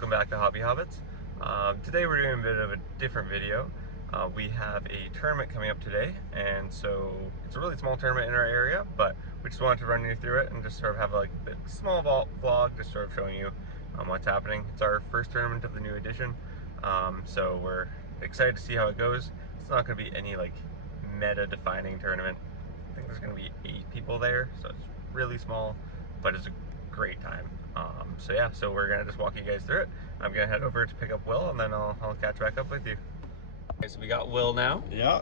welcome back to Hobby Hobbits. Today we're doing a bit of a different video. We have a tournament coming up today, and so it's a really small tournament in our area, but we just wanted to run you through it and just sort of have like a small vlog, just sort of showing you what's happening. It's our first tournament of the new edition, so we're excited to see how it goes. It's not going to be any like meta-defining tournament. I think there's going to be 8 people there, so it's really small, but it's a great time. So yeah, so we're gonna just walk you guys through it. I'm gonna head over to pick up Will, and then I'll catch back up with you. Okay, so we got Will now. Yeah.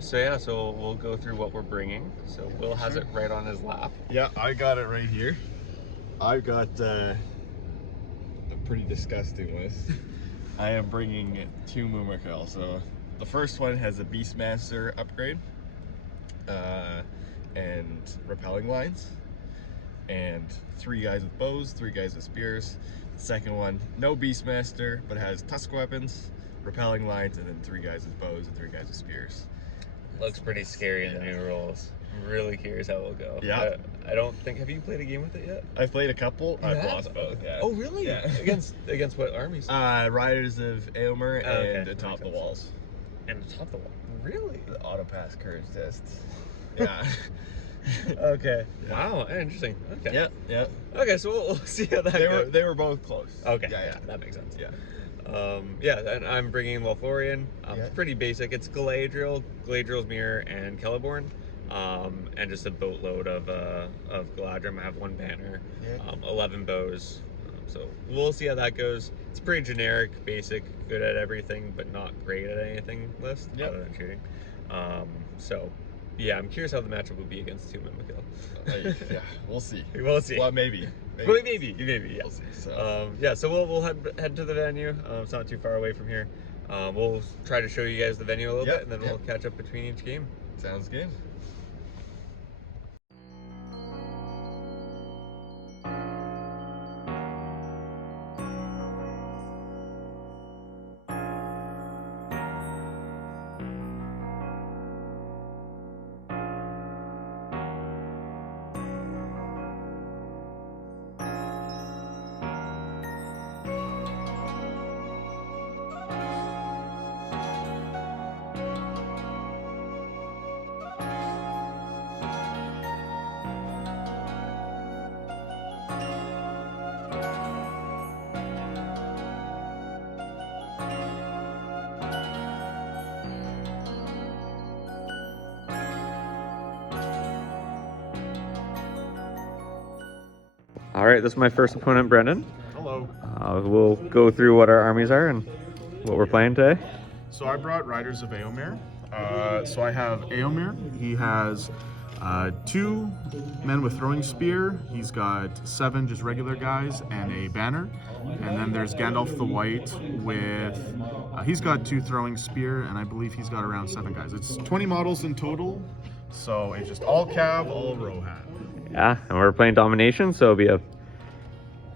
So we'll go through what we're bringing. So Will has it right on his lap. Yeah, I got it right here. I've got a pretty disgusting list. I am bringing 2 Mumaks. So the first one has a Beastmaster upgrade and repelling lines, and 3 guys with bows, 3 guys with spears. The second one, no Beastmaster, but has tusk weapons, repelling lines, and then 3 guys with bows and 3 guys with spears. Looks pretty scary in the new rules. I'm really curious how it'll go. Yeah. I don't think, have you played a game with it yet? I've played a couple. You I've have? lost both. Yeah. Oh really? Yeah. Against what armies? Riders of Aomer and okay. Atop the Walls. And Atop the Wall. Really? The auto pass courage test. Yeah. Okay. Yeah. Wow, interesting. Okay. Yeah, yeah. Okay, so we'll see how that goes. They were both close. Okay. Yeah, That makes sense. Yeah. Yeah, and I'm bringing Lothlorien. Yeah. It's pretty basic. It's Galadriel, Galadriel's Mirror, and Celeborn. And just a boatload of Galadrim. I have 1 banner, 11 bows. So we'll see how that goes. It's pretty generic, basic, good at everything, but not great at anything list other than shooting. So yeah, I'm curious how the matchup will be against 2 Mumaks. Yeah, we'll see. We'll see. Well, maybe. Maybe, yeah. We'll see. So. Yeah, so we'll head to the venue. It's not too far away from here. We'll try to show you guys the venue a little bit, and then we'll catch up between each game. Sounds good. All right, this is my first opponent, Brenden. Hello. We'll go through what our armies are and what we're playing today. So I brought Riders of Aomer. So I have Aomer. He has 2 men with throwing spear. He's got 7 just regular guys and a banner. And then there's Gandalf the White with, he's got 2 throwing spear, and I believe he's got around 7 guys. It's 20 models in total. So it's just all cav, all Rohan. Yeah, and we're playing domination, so it'll be a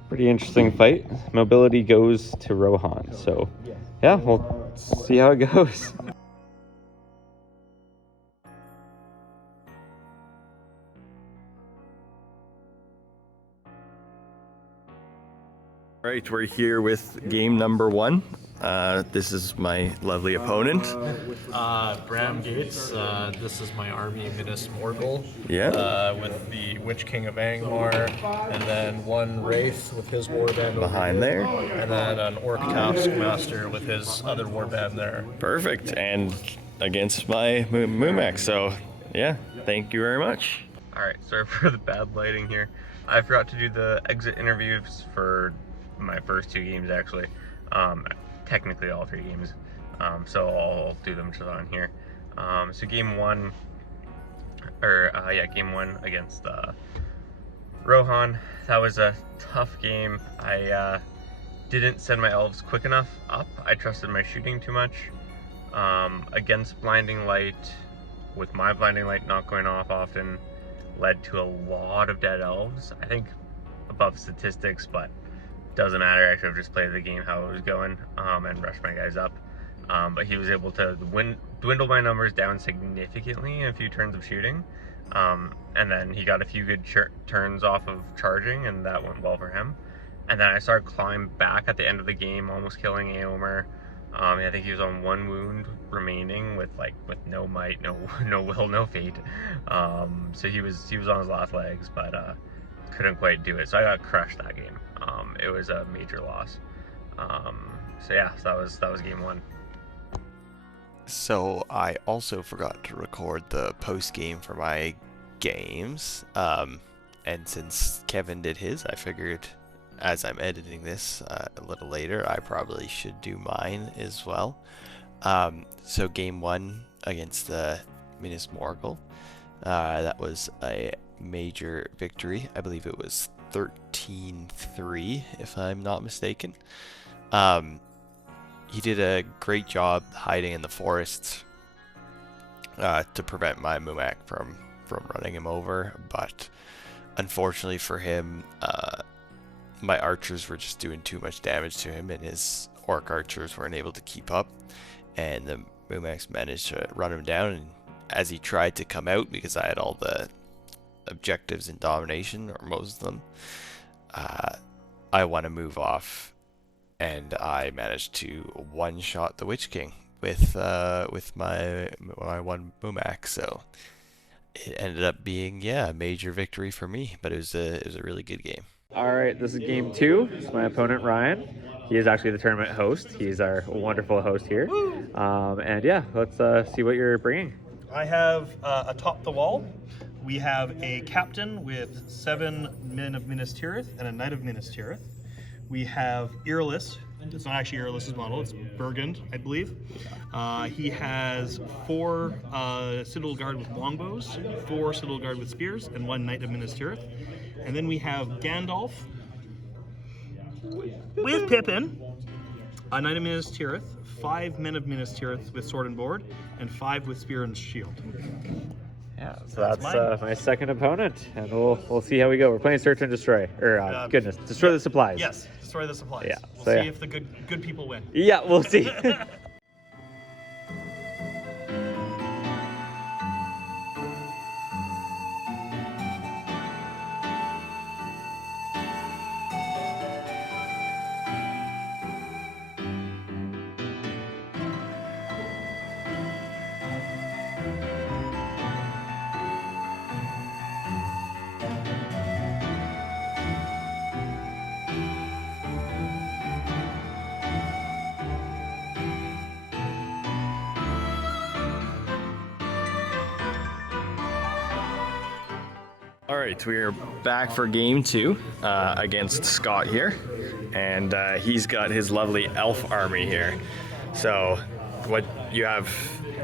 pretty interesting fight. Mobility goes to Rohan, so yeah, we'll see how it goes. All right, we're here with game number 1. This is my lovely opponent. Bram Gates. This is my army, Minas Morgul. Yeah. With the Witch King of Angmar, and then 1 Wraith with his warband Behind there. and then an Orc Taskmaster with his other warband there. Perfect. And against my Mumaks. So, yeah, thank you very much. Alright, sorry for the bad lighting here. I forgot to do the exit interviews for my first 2 games, actually. Technically all 3 games. So I'll do them just on here. So game 1 against Rohan. That was a tough game. I didn't send my elves quick enough up. I trusted my shooting too much. Against blinding light, with my blinding light not going off often, led to a lot of dead elves. I think above statistics, but doesn't matter. I should have just played the game how it was going and rushed my guys up. But he was able to dwindle my numbers down significantly in a few turns of shooting. And then he got a few good turns off of charging, and that went well for him. And then I started clawing back at the end of the game, almost killing Aomer. I think he was on 1 wound remaining with no might, no no will, no fate. So he was on his last legs, but couldn't quite do it. So I got crushed that game. It was a major loss. So yeah, so that was game 1. So I also forgot to record the post game for my games. And since Kevin did his, I figured as I'm editing this a little later, I probably should do mine as well. So game 1 against the Minas Morgul, that was a major victory. I believe it was 13-3, if I'm not mistaken. He did a great job hiding in the forests to prevent my Mumak from running him over, but unfortunately for him, my archers were just doing too much damage to him, and his orc archers weren't able to keep up, and the Mumaks managed to run him down. And as he tried to come out, because I had all the objectives in domination, or most of them, I want to move off, and I managed to one-shot the Witch King with my 1 Mumak. So it ended up being, yeah, a major victory for me, but it was a really good game. All right, this is game 2. It's my opponent, Ryan. He is actually the tournament host. He's our wonderful host here. And yeah, let's see what you're bringing. I have atop the wall, we have a captain with 7 men of Minas Tirith and a knight of Minas Tirith. We have Earless. It's not actually Earless's model, it's Brenden, I believe. He has 4 Citadel Guard with longbows, 4 Citadel Guard with spears, and 1 knight of Minas Tirith. And then we have Gandalf with Pippin, a knight of Minas Tirith, 5 men of Minas Tirith with sword and board, and 5 with spear and shield. Yeah, so that's my second opponent, and we'll see how we go. We're playing Search and Destroy, or goodness, Destroy the Supplies. Yes, destroy the supplies. Yeah, We'll so see if the good people win. Yeah, we'll see. All right, we are back for game 2 against Scott here, and he's got his lovely elf army here. So, what you have,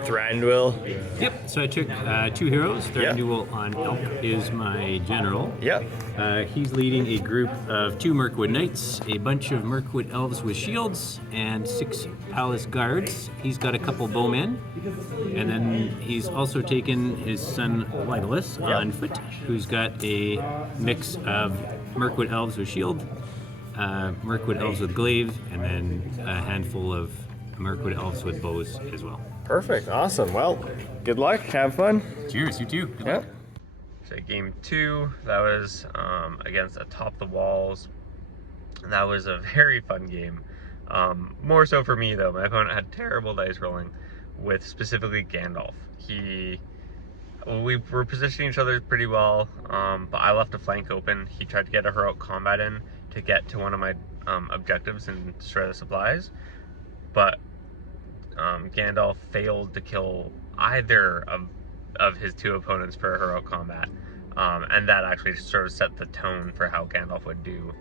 Thranduil? Yep, so I took 2 heroes. Thranduil on Elk is my general. Yep. He's leading a group of 2 Mirkwood Knights, a bunch of Mirkwood Elves with shields, and 6 Palace Guards. He's got a couple bowmen, and then he's also taken his son Legolas on foot, who's got a mix of Mirkwood Elves with shield, Mirkwood Elves with glaive, and then a handful of Mirkwood Elves with bows as well. Perfect, awesome. Well, good luck, have fun. Cheers, you too. Good luck. So game 2, that was against Atop the Walls. That was a very fun game. More so for me though, my opponent had terrible dice rolling with specifically Gandalf. We were positioning each other pretty well, but I left a flank open. He tried to get a heroic combat in to get to one of my objectives and destroy the supplies, but Gandalf failed to kill either of his 2 opponents for a heroic combat, and that actually sort of set the tone for how Gandalf would do,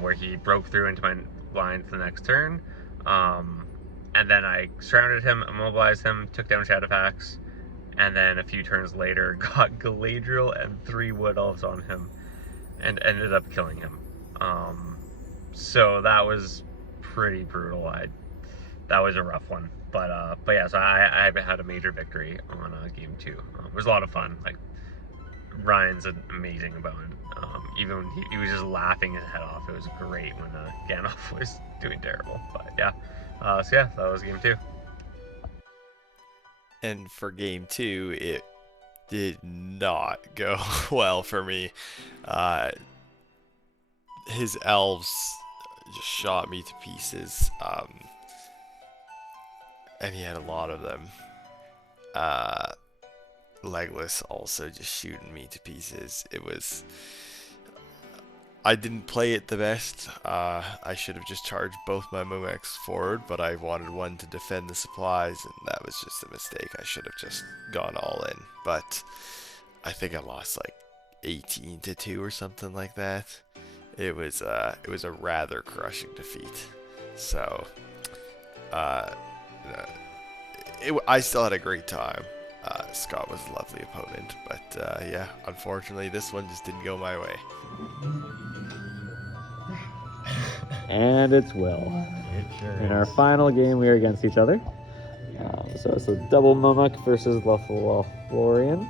where he broke through into my lines the next turn, and then I surrounded him, immobilized him, took down Shadowfax, and then a few turns later got Galadriel and 3 Wood Elves on him and ended up killing him. So that was pretty brutal. That was a rough one, but yeah, so I had a major victory on game 2. It was a lot of fun. Like, Ryan's an amazing opponent. Even when he was just laughing his head off. It was great when Gandalf was doing terrible. But yeah, so yeah, that was game 2. And for game 2, it did not go well for me. his elves just shot me to pieces. And he had a lot of them. Legless also just shooting me to pieces. I didn't play it the best. I should have just charged both my Mumaks forward, but I wanted one to defend the supplies, and that was just a mistake. I should have just gone all in, but I think I lost like 18-2 or something like that. It was a rather crushing defeat. So, I still had a great time. Scott was a lovely opponent, but yeah, unfortunately, this one just didn't go my way. And it's Will. In our final game, we are against each other. So it's a double Mumak versus Lothlorien.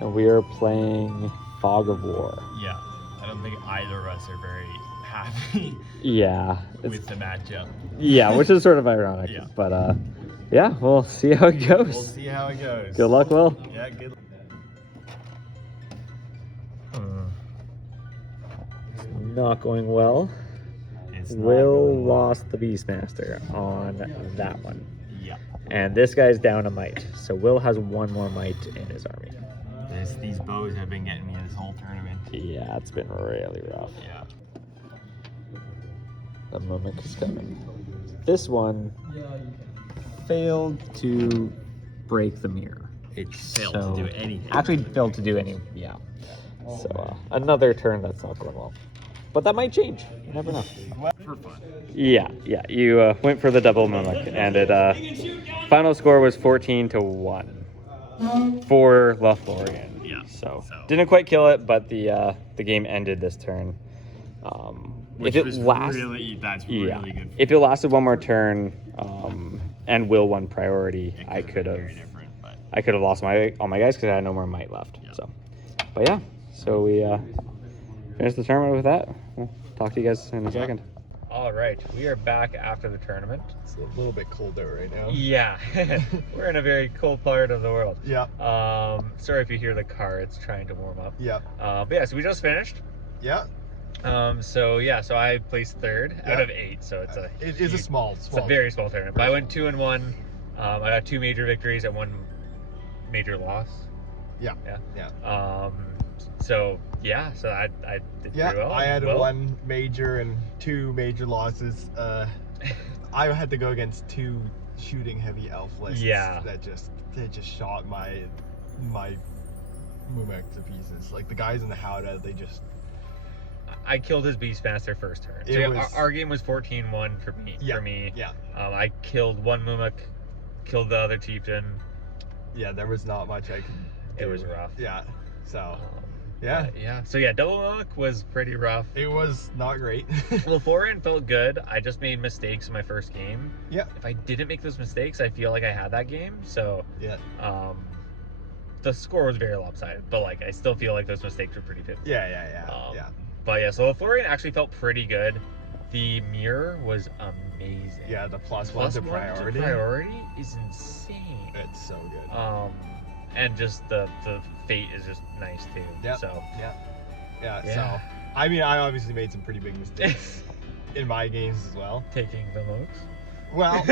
And we are playing Fog of War. Yeah, I don't think either of us are very happy Yeah. with the matchup. Yeah, which is sort of ironic. Yeah. But yeah, we'll see how it goes. We'll see how it goes. Good luck, Will. Yeah, good luck. Not going well. Will lost the Beastmaster on that one. Yeah. And this guy's down a mite. So Will has one more mite in his army. These bows have been getting me this whole tournament. Yeah, it's been really rough. Yeah. The Mummak is coming. This one failed to break the mirror. It failed to do anything. Actually failed to do any, yeah. So another turn that's not going well. But that might change. You never know. For fun. Yeah. You went for the double Mummak, and it final score was 14-1 for Lothlorien. Yeah. So didn't quite kill it, but the game ended this turn. Which if it was lasts, really, that's yeah. really good. If it lasted one more turn, and Will won priority, I could have lost all my guys because I had no more might left. Yeah. So, but yeah, so we finished the tournament with that. We'll talk to you guys in a second. All right, we are back after the tournament. It's a little bit colder right now. Yeah, we're in a very cold part of the world. Yeah. Sorry if you hear the car, it's trying to warm up. Yeah. But yeah, so we just finished. Yeah. So I placed third out of 8. So it's It is a small. It's a very small tournament. But I went 2-1. I got 2 major victories and 1 major loss. Yeah. Yeah. So I did pretty well. I had 1 major and 2 major losses. I had to go against 2 shooting heavy elf lists. Yeah. They just shot my Mumak to pieces. Like the guys in the Howdah, I killed his Beastmaster first turn. So our game was 14-1 for me. Yeah. I killed 1 Mumak, killed the other chieftain. Yeah, there was not much I could do. It was rough. Yeah. So. So double Mummak was pretty rough. It was not great. Well, Lothlorien felt good. I just made mistakes in my first game. Yeah. If I didn't make those mistakes, I feel like I had that game. So yeah. The score was very lopsided, but like I still feel like those mistakes were pretty 50. Yeah. But yeah, so Lothlorien actually felt pretty good. The mirror was amazing. Yeah, the +1 to priority. Priority is insane. It's so good. And just the fate is just nice too. Yeah. So yeah. So I mean, I obviously made some pretty big mistakes in my games as well. Taking the Mumaks. Well,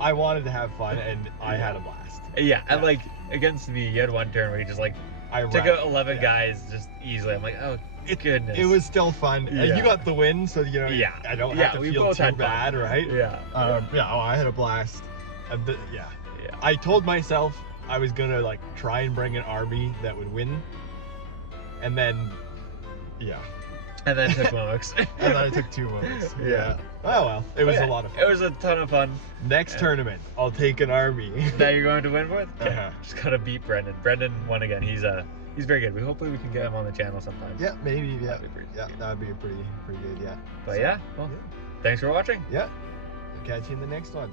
I wanted to have fun, and I had a blast. Yeah, and like against me, you had 1 turn where you just like took out 11 guys just easily. I'm like, oh goodness. It was still fun. Yeah. You got the win, so I don't have to feel too bad, right? Yeah. I had a blast. I told myself I was gonna like try and bring an army that would win, and then And then took Mumaks. and then I took 2 Mumaks. Yeah. Oh well, it was a lot of fun. It was a ton of fun. Next tournament, I'll take an army. That you're going to win with? Okay. Uh-huh. Just gotta beat Brenden. Brenden won again. He's very good. Hopefully we can get him on the channel sometime. Yeah, maybe. Yeah. That'd be pretty good. That'd be pretty good. Yeah. But thanks for watching. Yeah. Catch you in the next one.